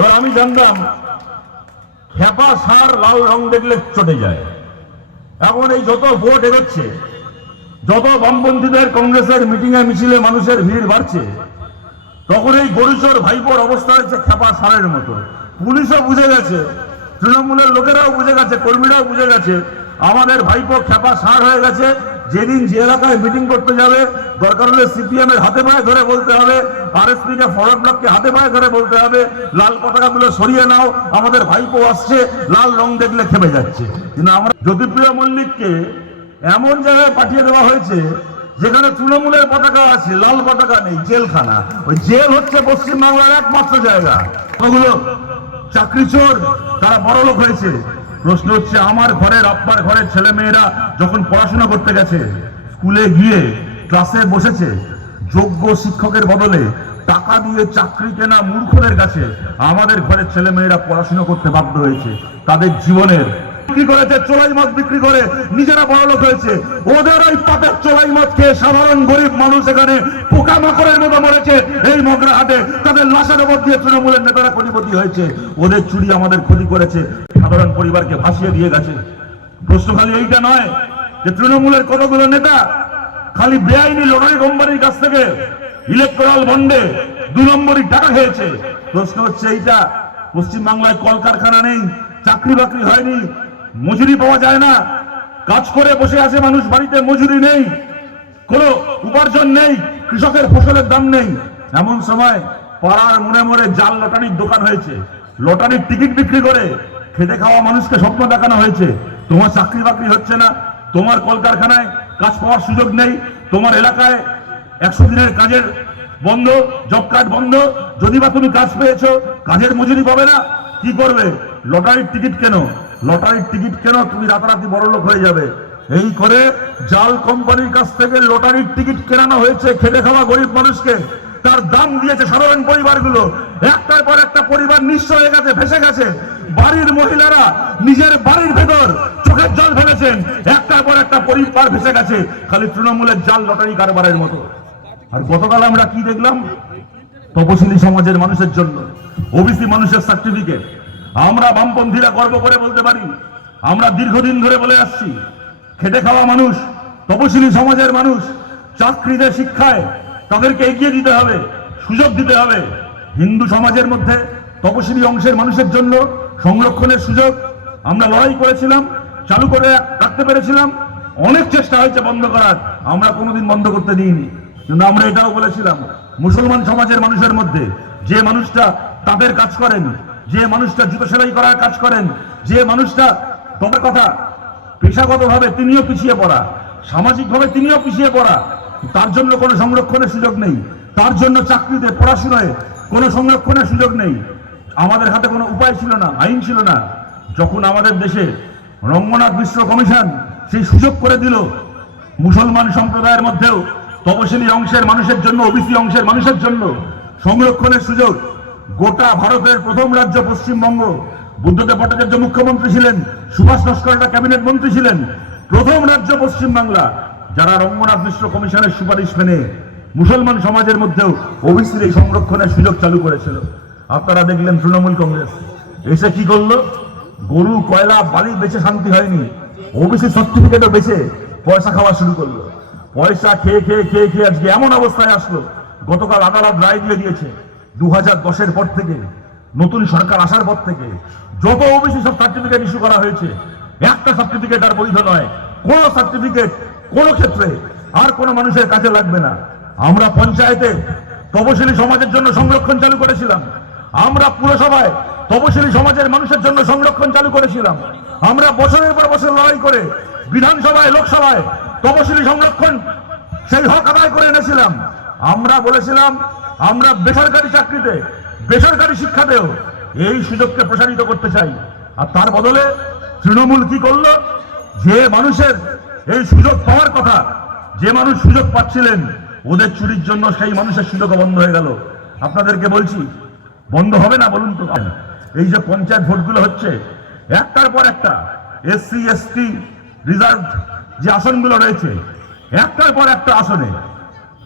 এবার আমি জানতাম খেপা সার লাল রং দেখলে চটে যায়। এখন এই যত ভোট এগোচ্ছে, যত বামপন্থীদের কংগ্রেসের মিটিংয়ে মিছিলে মানুষের ভিড় বাড়ছে, তখন এই গরুচর ভাইপোর অবস্থা হয়েছে খেপা সারের মতো। পুলিশও বুঝে গেছে, তৃণমূলের লোকেরাও বুঝে গেছে, কর্মীরাও বুঝে গেছে, আমাদের ভাইপো খেপা সার হয়ে গেছে যেদিন যে এলাকায় মিটিং করতে যাবে দরকার হলে সিপিএম এর হাতে পায়ে ধরে বলতে হবে আরএসপি কে ফরওয়ার্ড ব্লককে হাতে পায়ে ধরে বলতে হবে, লাল পতাকাগুলো সরিয়ে নাও, আমাদের ভাইপো আসছে, লাল রং দেখলে খেপে যাচ্ছে। কিন্তু আমরা জ্যোতিপ্রিয় মল্লিককে এমন জায়গায় পাঠিয়ে দেওয়া হয়েছে, যেখানে তৃণমূলের পতাকা আছে, লাল পতাকা নেই, জেলখানা। ওই জেল হচ্ছে পশ্চিমবাংলার একমাত্র জায়গা। ওগুলো চাকরি চোর তারা বড় লোক হয়েছে। প্রশ্ন হচ্ছে, আমার ঘরের আব্বার ঘরের ছেলে মেয়েরা যখন পড়াশোনা করতে গেছে, স্কুলে গিয়ে ক্লাসে বসেছে, যোগ্য শিক্ষকের বদলে টাকা দিয়ে চাকরি কেনা মূর্খদের কাছে আমাদের ঘরের ছেলে মেয়েরা পড়াশোনা করতে বাধ্য হয়েছে। তাদের জীবনের বিক্রি করেছে চোলাই মদ বিক্রি করে, নিজেরা বড় লোক হয়েছে। ওদের ওই পাপের চোলাই মদ খেয়ে সাধারণ গরিব মানুষ এখানে পোকামাকড়ের মতো মরেছে এই মগরা হাটে। তাদের লাশের উপর দিয়ে তৃণমূলের নেতারা কোটিপতি হয়েছে। ওদের চুরি আমাদের ক্ষতি করেছে। সাধারণ পরিবারকে ভাসিয়ে দিয়ে গেছে। প্রশ্ন খালি এইটা নয় যে তৃণমূলের কতগুলো নেতা খালি বেআইনি লটারি কোম্পানির কাছ থেকে ইলেকট্রাল বন্ডে দু নম্বরই টাকা খেয়েছে। প্রশ্ন হচ্ছে এইটা। পশ্চিমবাংলায় কলকারখানা নেই, চাকরি বাকরি হয়নি মজুরি পাওয়া যায় না। কাজ করে বসে আছে মানুষ, বাড়িতে মজুরি নেই, কোনো উপার্জন নেই, কৃষকের ফসলের দাম নেই। এমন সময় পাড়ার মনে মনে জাল লটারির দোকান হয়েছে। লটারির টিকিট বিক্রি করে খেটে খাওয়া মানুষকে স্বপ্ন দেখানো হয়েছে। তোমার চাকরি বাকরি হচ্ছে না, তোমার কলকারখানায় কাজ পাওয়ার সুযোগ নেই, তোমার এলাকায় একশো দিনের কাজের বন্ধ, জব কার্ড বন্ধ, যদি বা তুমি কাজ পেয়েছ, কাজের মজুরি পাবে না, কি করবে? লটারির টিকিট কেন? লটারির টিকিট কেন? তুমি রাতারাতি বড় লোক হয়ে যাবে। এই করে জাল কোম্পানির কাছ থেকে লটারির টিকিট কেনানো হয়েছে খেটে খাওয়া গরিব মানুষকে। তার দাম দিয়েছে সাধারণ পরিবারগুলো। একটার পর একটা পরিবার নিঃস্ব হয়ে গেছে, ভেসে গেছে। বাড়ির মহিলারা নিজের বাড়ির ভেতর চোখের জল ফেলেছেন। একটার পর একটা পরিবার ভেসে গেছে, খালি তৃণমূলের জাল লটারি কারবারের মতো। আর গতকাল আমরা কি দেখলাম? তপশিলি সমাজের মানুষের জন্য। ওবিসি মানুষের সার্টিফিকেট আমরা বামপন্থীরা গর্ব করে বলতে পারি, আমরা দীর্ঘদিন ধরে বলে আসছি, খেটে খাওয়া মানুষ, তপশিলি সমাজের মানুষ, চাকরিতে, শিক্ষায় তাদেরকে এগিয়ে দিতে হবে, সুযোগ দিতে হবে। হিন্দু সমাজের মধ্যে তপশিলি অংশের মানুষের জন্য সংরক্ষণের সুযোগ আমরা লড়াই করেছিলাম, চালু করে রাখতে পেরেছিলাম। অনেক চেষ্টা হয়েছে বন্ধ করার, আমরা কোনোদিন বন্ধ করতে দিইনি। কিন্তু আমরা এটাও বলেছিলাম, মুসলমান সমাজের মানুষের মধ্যে যে মানুষটা তাদের কাজ করেন যে মানুষটা জুতো সেলাই করার কাজ করেন, যে মানুষটা তোমার কথা, পেশাগতভাবে তিনিও পিছিয়ে পড়া, সামাজিকভাবে তিনিও পিছিয়ে পড়া, তার জন্য কোনো সংরক্ষণের সুযোগ নেই, তার জন্য চাকরিতে পড়াশোনায় কোনো সংরক্ষণের সুযোগ নেই। আমাদের হাতে কোনো উপায় ছিল না, আইন ছিল না। যখন আমাদের দেশে রঙ্গনাথ মিশ্র কমিশন সেই সুযোগ করে দিল, মুসলমান সম্প্রদায়ের মধ্যেও তপশিলি অংশের মানুষের জন্য, ওবিসি অংশের মানুষের জন্য সংরক্ষণের সুযোগ গোটা ভারতের প্রথম রাজ্য পশ্চিমবঙ্গ। বুদ্ধদেব ভট্টাচার্য মুখ্যমন্ত্রী ছিলেন, সুভাষ নস্কর ক্যাবিনেট মন্ত্রী ছিলেন। প্রথম রাজ্য পশ্চিমবাংলা, যারা রঙ্গনাথ মিশ্র কমিশনের সুপারিশ মেনে মুসলমান সমাজের মধ্যেও ওবিসির এই সংরক্ষণের সুযোগ চালু করেছিল। আপনারা দেখলেন তৃণমূল কংগ্রেস। এসে কি করল? গরু, কয়লা, বালি বেচে শান্তি হয়নি। ওবিসি সার্টিফিকেটও বেচে পয়সা খাওয়া শুরু করল। পয়সা খেয়ে খেয়ে খেয়ে খেয়ে আজকে এমন অবস্থায় আসলো। গতকাল আদালত রায় দিয়ে দিয়েছে। দু হাজার দশের পর থেকে, নতুন সরকার আসার পর থেকে যত ওবিসি সব সার্টিফিকেট ইস্যু করা হয়েছে, একটা সার্টিফিকেট আর বৈধ নয়। কোন সার্টিফিকেট কোন ক্ষেত্রে আর কোন মানুষের কাছে লাগবে না। আমরা পঞ্চায়েতে তপশিলি সমাজের জন্য সংরক্ষণ চালু করেছিলাম। আমরা পুরসভায় তপশিলি সমাজের মানুষের জন্য সংরক্ষণ চালু করেছিলাম। আমরা বছরের পর বছর লড়াই করে বিধানসভায়, লোকসভায় তপশিলি সংরক্ষণ সেই হক আদায় করে এনেছিলাম। আমরা বলেছিলাম আমরা বেসরকারি চাকরিতে, বেসরকারি শিক্ষাতেও এই সুযোগকে প্রসারিত করতে চাই। আর তার বদলে তৃণমূল কি করল? যে মানুষের এই সুযোগ পাওয়ার কথা, যে মানুষ সুযোগ পাচ্ছিলেন, ওদের চুরির জন্য সেই মানুষের সুযোগ বন্ধ হয়ে গেল। আপনাদেরকে বলছি, বন্ধ হবে না বলুন তো এই যে পঞ্চায়েত ভোটগুলো হচ্ছে, একটার পর একটা এসসি, এসটি, রিজার্ভ যে আসনগুলো রয়েছে, একটার পর একটা আসনে,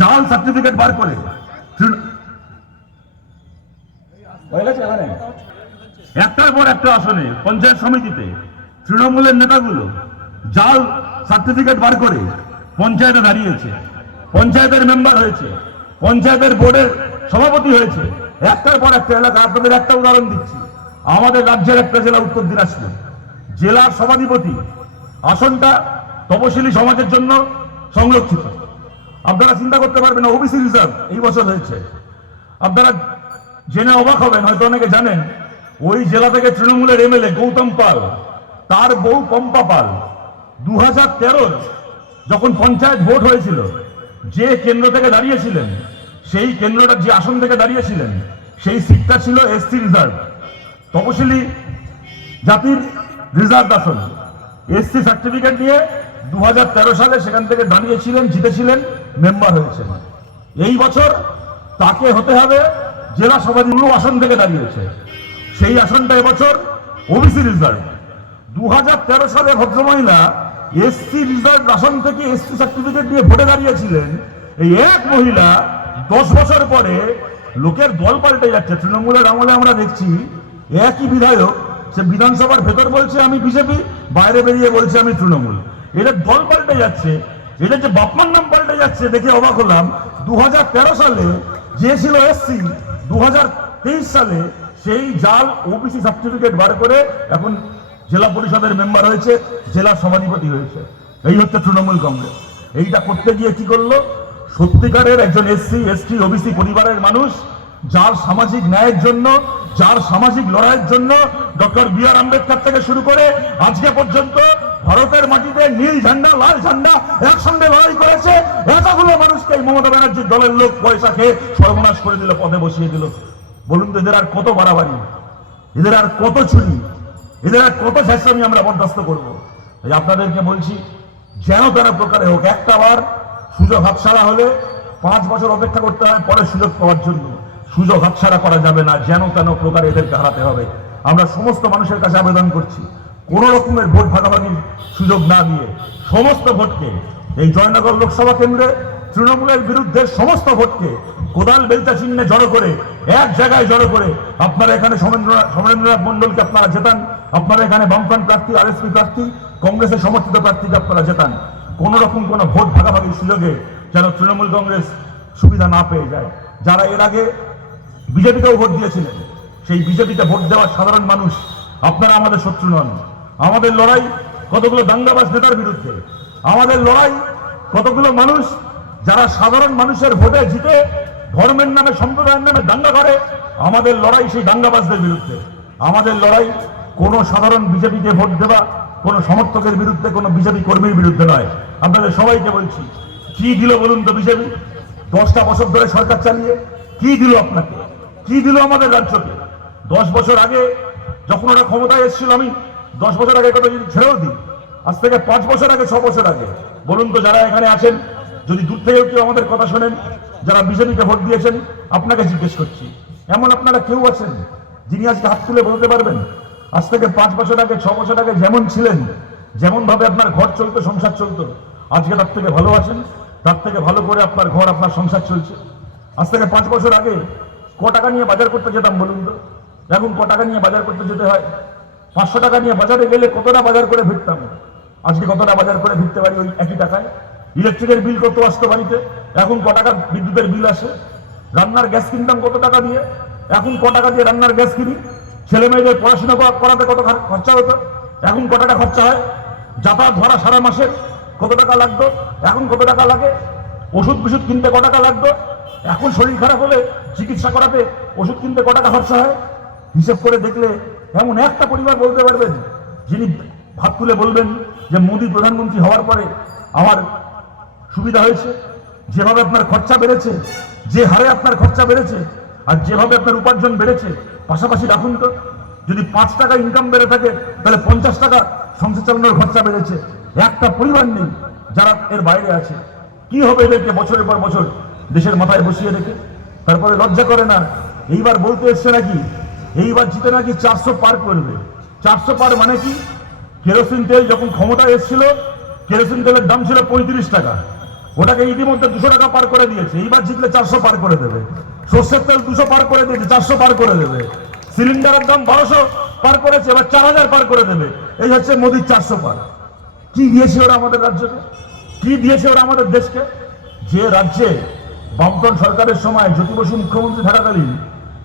জাল সার্টিফিকেট বার করে একটার পর একটা আসনে, পঞ্চায়েত সমিতিতে। তৃণমূলের নেতাগুলো জাল সার্টিফিকেট বার করে পঞ্চায়েতে দাঁড়িয়েছে। পঞ্চায়েতের মেম্বার হয়েছে, পঞ্চায়েতের বোর্ডের সভাপতি হয়েছে। একটার পর একটা এলাকা, আপনাদের একটা উদাহরণ দিচ্ছি। আমাদের রাজ্যের একটা জেলা উত্তর দিনাজপুর। জেলার সভাধিপতি আসনটা তপশিলি সমাজের জন্য সংরক্ষিত। আপনারা চিন্তা করতে পারবেন ওবিসি রিজার্ভ এই বছর হয়েছে। আপনারা জেনে অবাক হবেন, হয়তো অনেকে জানেন, ওই জেলা থেকে তৃণমূলের এমএলএ গৌতম পাল, তার বউ পম্পা পাল দু হাজার যখন পঞ্চায়েত ভোট হয়েছিল, যে কেন্দ্র থেকে দাঁড়িয়েছিলেন, সেই কেন্দ্রটা যে আসন থেকে দাঁড়িয়েছিলেন, সেই সিটটা ছিল এসসি রিজার্ভ। তপশিলি জাতির রিজার্ভ আসন। এসসি সার্টিফিকেট নিয়ে দু হাজার তেরো সালে সেখান থেকে দাঁড়িয়েছিলেন, জিতেছিলেন। মেম্বার হয়েছেন এই বছর তাকে হতে হবে জেলা সভাধিগুলো আসন থেকে দাঁড়িয়েছে। সেই আসনটা এবছর ওবিসি রিজার্ভ। দুহাজার তেরো সালে ভদ্রমহিলা এসসি রিজার্ভ আসন থেকে এসসি সার্টিফিকেট নিয়ে ভোটে দাঁড়িয়েছিলেন। এই এক মহিলা দশ বছর পরে লোকের দল পাল্টে যাচ্ছে। তৃণমূলের আমলে আমরা দেখছি একই বিধায়ক, সে বিধানসভার ভেতর বলছে, আমি বিজেপি, বাইরে বেরিয়ে বলছে আমি তৃণমূল। এটা দল পাল্টে যাচ্ছে। এটা যে বাপমার নাম পাল্টে যাচ্ছে দেখে অবাক হলাম। দু সালে যে ছিল এসসি দু সালে সেই জাল ওবিসি সার্টিফিকেট বার করে এখন জেলা পরিষদের মেম্বার হয়েছে, জেলা সভাধিপতি হয়েছে। এই হচ্ছে তৃণমূল কংগ্রেস। এইটা করতে গিয়ে কি করল? সত্যিকারের একজন এসসি এসটি ওবিসি পরিবারের মানুষ যার সামাজিক ন্যায়ের জন্য, যার সামাজিক লড়াইয়ের জন্য ডক্টর বি আর আম্বেদকর থেকে শুরু করে আজকে পর্যন্ত ভারতের মাটিতে নীল ঝান্ডা, লাল ঝান্ডা একসঙ্গে লড়াই করেছে। এতগুলো মানুষকে মমতা ব্যানার্জির দলের লোক পয়সা খেয়ে সর্বনাশ করে দিল, পথে বসিয়ে দিল। বলুন তো, এদের আর কত বাড়াবাড়ি? এদের আর কত চুরি এদের আর কত শেষরামি আমরা বরদাস্ত করব? তাই আপনাদেরকে বলছি, যেন তেন প্রকারে হোক, একটা বার সুযোগ হাতছাড়া হলে পাঁচ বছর অপেক্ষা করতে হয় পরে সুযোগ পাওয়ার জন্য। সুযোগ হাতছাড়া করা যাবে না, যেন তেন প্রকারে এদেরকে হারাতে হবে। আমরা সমস্ত মানুষের কাছে আবেদন করছি কোন রকমের ভোট ভাগাভাগির সুযোগ না দিয়ে সমস্ত ভোটকে, এই জয়নগর লোকসভা কেন্দ্রে তৃণমূলের বিরুদ্ধে সমস্ত ভোটকে কোদাল, বেলতা চিহ্নে জড়ো করে, এক জায়গায় জড়ো করে, আপনারা এখানে সমরেন্দ্রনাথ সমরেন্দ্রনাথ মন্ডলকে আপনারা জেতান, আপনারা এখানে বামফ্রন্ট প্রার্থী, আরএসপি প্রার্থী, কংগ্রেসের সমর্থিত প্রার্থীকে আপনারা জেতান। কোন রকম কোন ভোট ভাগাভাগির সুযোগে যেন তৃণমূল কংগ্রেস সুবিধা না পেয়ে যায়। যারা এর আগে বিজেপিকেও ভোট দিয়েছিলেন, সেই বিজেপিতে ভোট দেওয়া সাধারণ মানুষ আপনারা আমাদের শত্রু নন। আমাদের লড়াই কতগুলো দাঙ্গাবাজ নেতার বিরুদ্ধে? আমাদের লড়াই কতগুলো মানুষ যারা সাধারণ মানুষের ভোটে জিতে ধর্মের নামে, সম্প্রদায়ের নামে দাঙ্গা করে, আমাদের লড়াই সেই দাঙ্গাবাজদের বিরুদ্ধে। আমাদের লড়াই কোনো সাধারণ বিজেপিকে ভোট দেওয়া, কোনো সমর্থকের বিরুদ্ধে, কোনো বিজেপি কর্মীর বিরুদ্ধে নয়। আপনাদের সবাইকে বলছি, কি দিল বলুন তো বিজেপি? দশটা বছর ধরে সরকার চালিয়ে কি দিল আপনাকে? কি দিল আমাদের রাজ্যকে? দশ বছর আগে যখন ওরা ক্ষমতায় এসেছিল আমি দশ বছর আগে কথা যদি ছেড়েও দিই, আজ থেকে পাঁচ বছর আগে, ছ বছর আগে, বলুন তো যারা এখানে আছেন, যদি দূর থেকেও কেউ আমাদের কথা শোনেন, যারা বিজেপিকে ভোট দিয়েছেন, আপনাকে জিজ্ঞেস করছি, এমন আপনারা কেউ আছেন যিনি আজকে হাত তুলে বলতে পারবেন? আজ থেকে পাঁচ বছর আগে, ছ বছর আগে যেমন ছিলেন যেমন ভাবে আপনার ঘর চলতো, সংসার চলতো, আজকে তার থেকে ভালো আছেন, তার থেকে ভালো করে আপনার ঘর, আপনার সংসার চলছে। আজ থেকে পাঁচ বছর আগে ক টাকা নিয়ে বাজার করতে যেতাম, বলুন তো, এখন ক টাকা নিয়ে বাজার করতে যেতে হয়। পাঁচশো টাকা নিয়ে বাজারে গেলে কতটা বাজার করে ফিরতাম আজকে কতটা বাজার করে ফিরতে পারি ওই একই টাকায়? ইলেকট্রিকের বিল কত আসতো বাড়িতে? এখন ক টাকা বিদ্যুতের বিল আসে? রান্নার গ্যাস কিনতাম কত টাকা দিয়ে? এখন ক টাকা দিয়ে রান্নার গ্যাস কিনি? ছেলে মেয়েদের পড়াশোনা করাতে কত খরচা হতো? এখন কত টাকা খরচা হয়? যাতায়াত ভাড়া সারা মাসে কত টাকা লাগতো? এখন কত টাকা লাগে? ওষুধ বিষুধ কিনতে ক টাকা লাগতো? এখন শরীর খারাপ হলে চিকিৎসা করাতে ওষুধ কিনতে ক টাকা খরচা হয়? হিসেব করে দেখলে এমন একটা পরিবার বলতে পারবেন যিনি ভাত তুলে বলবেন যে মোদী প্রধানমন্ত্রী হওয়ার পরে আমার সুবিধা হয়েছে, যেভাবে আপনার খরচা বেড়েছে, যে হারে আপনার খরচা বেড়েছে আর যেভাবে আপনার উপার্জন বেড়েছে, পাশাপাশি রাখুন তো, যদি পাঁচ টাকা ইনকাম বেড়ে থাকে, তাহলে পঞ্চাশ টাকা সংসার চালানোর খরচা বেড়েছে। একটা পরিবার নেই যারা এর বাইরে আছে। কি হবে এদেরকে বছরের পর বছর দেশের মাথায় বসিয়ে রেখে? তারপরে লজ্জা করে না, এইবার বলতে এসছে নাকি এইবার জিতে নাকি চারশো পার করবে। চারশো পার মানে কি? কেরোসিন তেল যখন ক্ষমতায় এসেছিল, কেরোসিন তেলের দাম ছিল পঁয়ত্রিশ টাকা। ওটাকে ইতিমধ্যে দুশো টাকা পার করে দিয়েছে। এইবার জিতলে চারশো পার করে দেবে। সর্ষের তেল দুশো পার করে দিয়েছে, চারশো পার করে দেবে। সিলিন্ডারের দাম বারোশো পার করেছে, এবার চার হাজার পার করে দেবে। এই হচ্ছে মোদির চারশো পার। কি দিয়েছে ওরা আমাদের রাজ্যকে? কি দিয়েছে ওরা আমাদের দেশকে? যে রাজ্যে বামফ্রন্ট সরকারের সময় জ্যোতি বসু মুখ্যমন্ত্রী থাকাকালীন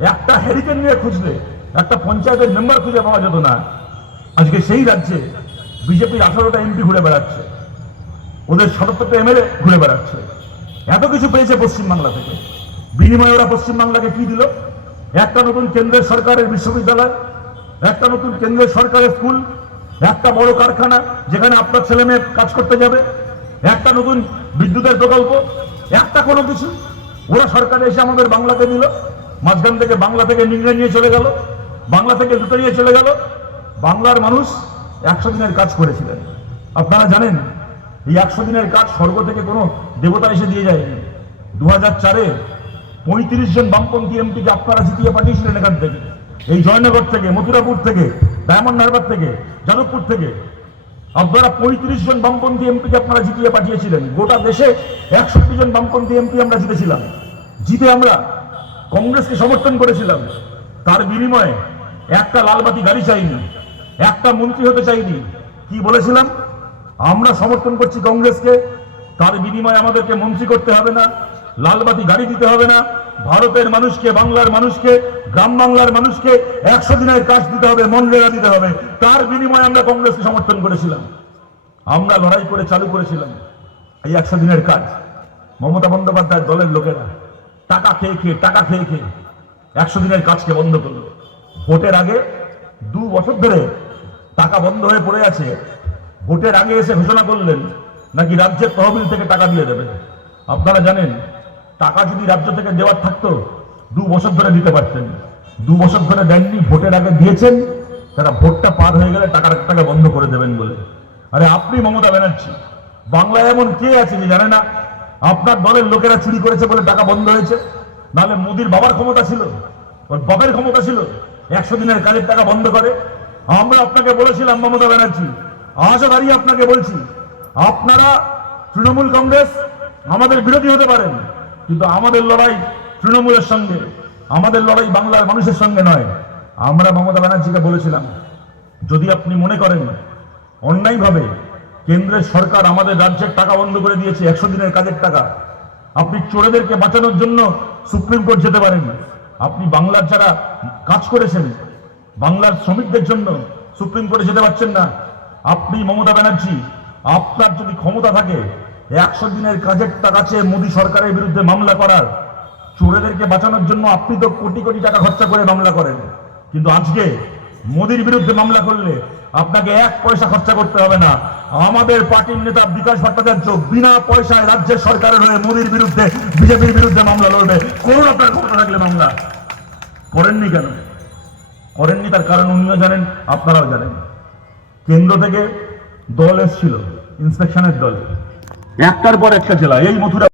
একটা হ্যারিকেন নিয়ে খুঁজলে, একটা পঞ্চায়েতের মেম্বার খুঁজে পাওয়া যেত না। আজকে সেই রাজ্যে বিজেপির আঠারোটা এমপি ঘুরে বেড়াচ্ছে। ওদের সতর্কতা এমএলএ ঘুরে বেড়াচ্ছে। এত কিছু পেয়েছে পশ্চিমবাংলা থেকে। বিনিময়ে ওরা পশ্চিমবাংলাকে কি দিল? একটা নতুন কেন্দ্রের সরকারের বিশ্ববিদ্যালয়, একটা নতুন কেন্দ্রের সরকারের স্কুল, একটা বড় কারখানা যেখানে আপনার ছেলে মেয়ে কাজ করতে যাবে, একটা নতুন বিদ্যুতের প্রকল্প, একটা কোনো কিছু। ওরা সরকারে এসে আমাদের বাংলাকে দিল। মাঝখান থেকে বাংলা থেকে নিংড়ে নিয়ে চলে গেল, বাংলা থেকে দুটো নিয়ে চলে গেল। বাংলার মানুষ একশো দিনের কাজ করেছিলেন। আপনারা জানেন, এই একশো দিনের কাজ স্বর্গ থেকে কোনো দেবতা এসে দিয়ে যায়নি। দু হাজার চারে পঁয়ত্রিশ জন বামপন্থী এমপিকে আপনারা জিতিয়ে পাঠিয়েছিলেন এখান থেকে। এই জয়নগর থেকে, মথুরাপুর থেকে, ডায়মন্ড হারবার থেকে, যাদবপুর থেকে। আপনারা পঁয়ত্রিশ জন বামপন্থী এমপিকে আপনারা জিতিয়ে পাঠিয়েছিলেন। গোটা দেশে একষট্টি জন বামপন্থী এমপি আমরা জিতেছিলাম জিতে আমরা কংগ্রেসকে সমর্থন করেছিলাম। তার বিনিময়ে একটা লালবাতি গাড়ি চাইনি, একটা মন্ত্রী হতে চাইনি। কি বলেছিলাম? আমরা সমর্থন করছি কংগ্রেসকে, তার বিনিময়ে আমাদেরকে মন্ত্রী করতে হবে না, লালবাতি গাড়ি দিতে হবে না, ভারতের মানুষকে, বাংলার মানুষকে, গ্রাম বাংলার মানুষকে একশো দিনের কাজ দিতে হবে, মনরেগা দিতে হবে। তার বিনিময়ে আমরা কংগ্রেসকে সমর্থন করেছিলাম। আমরা লড়াই করে চালু করেছিলাম এই একশো দিনের কাজ। মমতা বন্দ্যোপাধ্যায়ের দলের লোকেরা টাকা খেয়ে খেয়ে, টাকা খেয়ে খেয়ে একশো দিনের কাজকে বন্ধ করল। ভোটের আগে দু বছর ধরে টাকা বন্ধ হয়ে পড়ে আছে। ভোটের আগে এসে ঘোষণা করলেন, নাকি রাজ্যের তহবিল থেকে টাকা দিয়ে দেবেন আপনারা জানেন, টাকা যদি রাজ্য থেকে দেওয়ার থাকতো, দু বছর ধরে দিতে পারতেন। দু বছর ধরে দেননি, ভোটের আগে দিয়েছেন, তারা ভোটটা পার হয়ে গেলে টাকার টাকা বন্ধ করে দেবেন বলে। আরে, আপনি মমতা ব্যানার্জি, বাংলায় এমন কে আছে যে জানে না আপনার দলের লোকেরা চুরি করেছে বলে টাকা বন্ধ হয়েছে। নাহলে মোদির বাবার ক্ষমতা ছিল, ওর বাপের ক্ষমতা ছিল। একশো দিনের কাজের টাকা বন্ধ করে। আমরা আপনাকে বলেছিলাম, মমতা ব্যানার্জি, আজও দাঁড়িয়ে আপনাকে বলছি, আপনারা তৃণমূল কংগ্রেস আমাদের বিরোধী হতে পারেন, কিন্তু আমাদের লড়াই তৃণমূলের সঙ্গে, আমাদের লড়াই বাংলার মানুষের সঙ্গে নয়। আমরা মমতা ব্যানার্জিকে বলেছিলাম, যদি আপনি মনে করেন অন্যায়ভাবে কেন্দ্রের সরকার আমাদের রাজ্যের টাকা বন্ধ করে দিয়েছে, একশো দিনের কাজের টাকা। আপনি চোরেদেরকে বাঁচানোর জন্য সুপ্রিম কোর্ট যেতে পারেন আপনি বাংলার যারা কাজ করেছেন, বাংলার শ্রমিকদের জন্য সুপ্রিম কোর্টে যেতে পারছেন না। আপনি মমতা ব্যানার্জি, আপনার যদি ক্ষমতা থাকে, একশো দিনের কাজের টাকা চেয়ে মোদী সরকারের বিরুদ্ধে মামলা করার। চোরেদেরকে বাঁচানোর জন্য আপনি তো কোটি কোটি টাকা খরচা করে মামলা করেন। কিন্তু আজকে মোদির বিরুদ্ধে মামলা করলে আপনাকে এক পয়সা খরচা করতে হবে না। আমাদের পার্টির নেতা বিকাশ ভট্টাচার্য বিনা পয়সায় রাজ্যের সরকারের হয়ে মোদির বিরুদ্ধে, বিজেপির বিরুদ্ধে মামলা লড়বে। করুন আপনার ক্ষমতা থাকলে মামলা। করেননি কেন? করেননি তার কারণ উনিও জানেন, আপনারাও জানেন। কেন্দ্র থেকে দল এসেছিল, ইন্সপেকশনের দল। একটার পর একটা জেলা, এই মথুরা